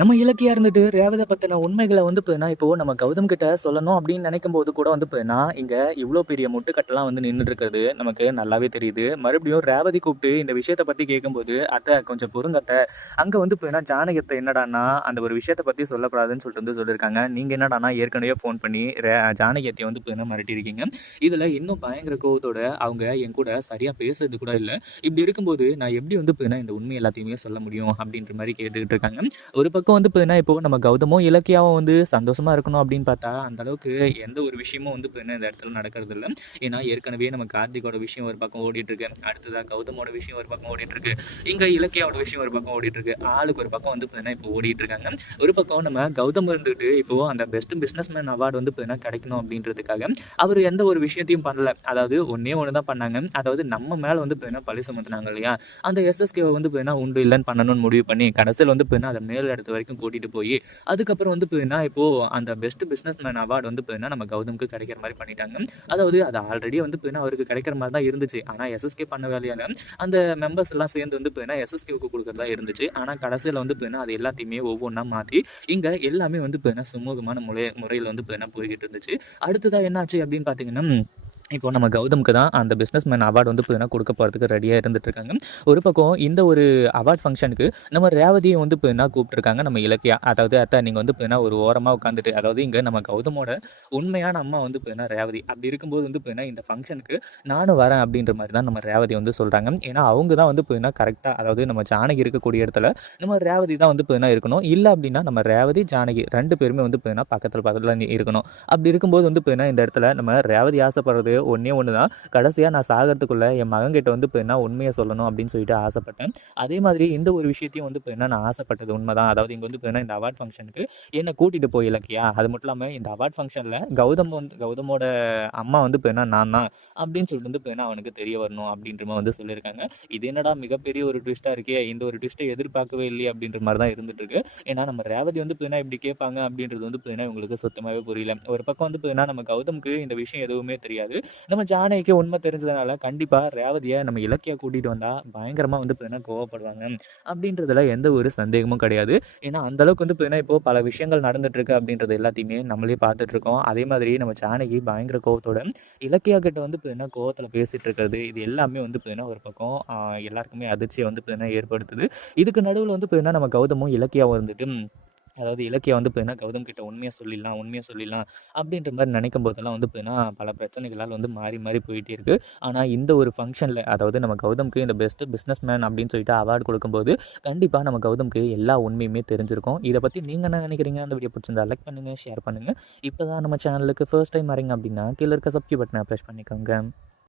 நம்ம இலக்கியா இருந்துட்டு ரேவத பத்தின உண்மைகளை வந்து இப்போ நம்ம கௌதம் கிட்ட சொல்லணும் அப்படின்னு நினைக்கும் போது கூட வந்து இங்க இவ்வளோ பெரிய முட்டுக்கட்டெல்லாம் வந்து நின்றுட்டு இருக்கிறது நமக்கு நல்லாவே தெரியுது. மறுபடியும் ரேவதி கூப்பிட்டு இந்த விஷயத்த பத்தி கேட்கும்போது, அத்தை கொஞ்சம் பொறுங்கத்தை, அங்க வந்து ஜானகத்தை என்னடான்னா அந்த ஒரு விஷயத்த பத்தி சொல்லக்கூடாதுன்னு சொல்லிட்டு வந்து சொல்லியிருக்காங்க. நீங்க என்னடானா ஏற்கனவே ஃபோன் பண்ணி ஜானகியத்தை வந்து மிரட்டியிருக்கீங்க. இதுல இன்னும் பயங்கர கோவத்தோட அவங்க என் கூட சரியா பேசுறது கூட இல்லை. இப்படி இருக்கும்போது நான் எப்படி வந்து இந்த உண்மை எல்லாத்தையுமே சொல்ல முடியும் அப்படின்ற மாதிரி கேட்டுக்கிட்டு இருக்காங்க. ஒரு பக்கம் வந்து இப்போ நம்ம கௌதமும் இலக்கியாவும் வந்து சந்தோஷமா இருக்கணும் அப்படின்னு பார்த்தா அந்த அளவுக்கு எந்த ஒரு விஷயமும் வந்து இந்த இடத்துல நடக்கிறது இல்லை. ஏன்னா ஏற்கனவே நம்ம கார்த்திகோட விஷயம் ஒரு பக்கம் ஓடிட்டு இருக்கு, அடுத்ததா கௌதமோட விஷயம் ஒரு பக்கம் ஓடிட்டு இருக்கு, இங்க இலக்கியாவோட விஷயம் ஒரு பக்கம் ஓடிட்டு இருக்கு. ஆளுக்கு ஒரு பக்கம் வந்து இப்போ ஓடிட்டு இருக்காங்க. ஒரு பக்கம் நம்ம கௌதம் இருந்துட்டு இப்போ அந்த பெஸ்ட் பிசினஸ் மேன் அவார்டு வந்து கிடைக்கணும் அப்படின்றதுக்காக அவர் எந்த ஒரு விஷயத்தையும் பண்ணல. அதாவது ஒன்னே ஒண்ணுதான் பண்ணாங்க. அதாவது நம்ம மேல வந்து பழி சுமத்துனாங்க இல்லையா, அந்த எஸ்எஸ்கே வந்து உண்டு இல்லைன்னு பண்ணணும்னு முடிவு பண்ணி கடைசியில் வந்து அதை மேல் இடத்து வரைக்கும் கூட்டிட்டு போய் அதுக்கப்புறம் வந்து இப்போ அந்த பெஸ்ட் பிசினஸ் மேன் அவார்டு வந்து நம்ம கௌதமுக்கு கிடைக்கிற மாதிரி பண்ணிட்டாங்க. அதாவது அது ஆல்ரெடி வந்து அவருக்கு கிடைக்கிற மாதிரி தான் இருந்துச்சு. ஆனா எஸ்எஸ்கே பண்ண வேலையால அந்த மெம்பர்ஸ் எல்லாம் சேர்ந்து வந்து எஸ்எஸ்கேவுக்கு கொடுக்கறதா இருந்துச்சு. ஆனா கடைசியில் வந்து அது எல்லாத்தையுமே ஒவ்வொன்றா மாற்றி இங்க எல்லாமே வந்து சுமூகமான முறையில் வந்து போய்கிட்டு இருந்துச்சு. அடுத்ததா என்னாச்சு அப்படின்னு பார்த்தீங்கன்னா, இப்போ நம்ம கௌதமுக்கு தான் அந்த பிஸ்னஸ் மேன் அவார்டு வந்து கொடுக்க போகிறதுக்கு ரெடியாக இருந்துட்டு இருக்காங்க. ஒரு பக்கம் இந்த ஒரு அவார்ட் ஃபங்க்ஷனுக்கு நம்ம ரேவதியை வந்து கூப்பிட்டுருக்காங்க நம்ம இலக்கியா. அதாவது அத்தை நீங்கள் வந்து ஒரு ஓரமாக உட்காந்துட்டு, அதாவது இங்கே நம்ம கௌதமோட உண்மையான அம்மா வந்து ரேவதி. அப்படி இருக்கும்போது வந்து இந்த ஃபங்க்ஷனுக்கு நானும் வரேன் அப்படின்ற மாதிரி தான் நம்ம ரேவதி வந்து சொல்கிறாங்க. ஏன்னா அவங்க தான் வந்து கரெக்டாக, அதாவது நம்ம ஜானகி இருக்கக்கூடிய இடத்துல நம்ம ரேவதி தான் வந்து இருக்கணும். இல்லை அப்படின்னா நம்ம ரேவதி ஜானகி ரெண்டு பேருமே வந்து பக்கத்தில் பக்கத்தில் இருக்கணும். அப்படி இருக்கும்போது வந்து இந்த இடத்துல நம்ம ரேவதி ஆசைப்படுறது ஒன்றே ஒன்று தான், கடைசியாக நான் சாகிறதுக்குள்ளே என் மகன்கிட்ட வந்து உண்மையை சொல்லணும் அப்படின்னு சொல்லிட்டு ஆசைப்பட்டேன். அதே மாதிரி இந்த ஒரு விஷயத்தையும் வந்து நான் ஆசைப்பட்டது உண்மைதான். அதாவது இங்கே வந்து இந்த அவார்ட் ஃபங்க்ஷனுக்கு என்னை கூட்டிகிட்டு போய் இலக்கியா, அது மட்டும் இல்லாமல் இந்த அவார்ட் ஃபங்க்ஷனில் கௌதமோட அம்மா வந்து நான் தான் அப்படின்னு சொல்லிட்டு வந்து அவனுக்கு தெரிய வரணும் அப்படின்ற மாதிரி வந்து சொல்லியிருக்காங்க. இது என்னடா மிகப்பெரிய ஒரு ட்விஸ்ட்டாக இருக்கே, இந்த ஒரு ட்விஸ்ட்டை எதிர்பார்க்கவே இல்லையே அப்படின்ற மாதிரி தான் இருந்துட்டு இருக்கு. ஏன்னா நம்ம ரேவதி வந்து இப்படி கேட்பாங்க அப்படின்றது வந்து இவங்களுக்கு சுத்தமாகவே புரியல. ஒரு பக்கம் வந்து நம்ம கௌதமுக்கு இந்த விஷயம் எதுவுமே தெரியாது. நம்ம ஜானகிக்கு உண்மை தெரிஞ்சதுனால கண்டிப்பாக ரேவதியை நம்ம இலக்கியா கூட்டிகிட்டு வந்தால் பயங்கரமாக வந்து கோவப்படுவாங்க அப்படின்றதுல எந்த ஒரு சந்தேகமும் கிடையாது. ஏன்னா அந்தளவுக்கு வந்து இப்போது பல விஷயங்கள் நடந்துட்டுருக்கு அப்படின்றது எல்லாத்தையுமே நம்மளே பார்த்துட்ருக்கோம். அதே மாதிரி நம்ம ஜானகி பயங்கர கோவத்தோட இலக்கியா கிட்ட வந்து கோவத்தில் பேசிகிட்டு இருக்கிறது, இது எல்லாமே வந்து ஒரு பக்கம் எல்லாருக்குமே அதிர்ச்சியை வந்து ஏற்படுத்துது. இதுக்கு நடுவில் வந்து நம்ம கௌதமும் இலக்கியாவும் இருந்துட்டு, அதாவது இலக்கியா வந்து கௌதம் கிட்ட உண்மையாக சொல்லிடலாம் அப்படின்ற மாதிரி நினைக்கும் போதெல்லாம் வந்து பல பிரச்சனைகளால் வந்து மாறி மாறி போயிட்டே இருக்குது. ஆனால் இந்த ஒரு ஃபங்க்ஷனில், அதாவது நம்ம கௌதமுக்கு இந்த பெஸ்ட் பிஸ்னஸ் மேன் அப்படின்னு சொல்லிட்டு அவார்டு கொடுக்கும்போது கண்டிப்பாக நம்ம கௌதமுக்கு எல்லா உண்மையுமே தெரிஞ்சிருக்கும். இதை பற்றி நீங்கள் என்ன நினைக்கிறீங்க? அந்த வீடியோ பிடிச்சிருந்தா லைக் பண்ணுங்கள், ஷேர் பண்ணுங்கள். இப்போ தான் நம்ம சேனலுக்கு ஃபர்ஸ்ட் டைம் வரீங்க அப்படின்னா கீழே இருக்க சப்ஸ்கிரைப் பட்டனை ப்ரெஸ் பண்ணிக்கோங்க.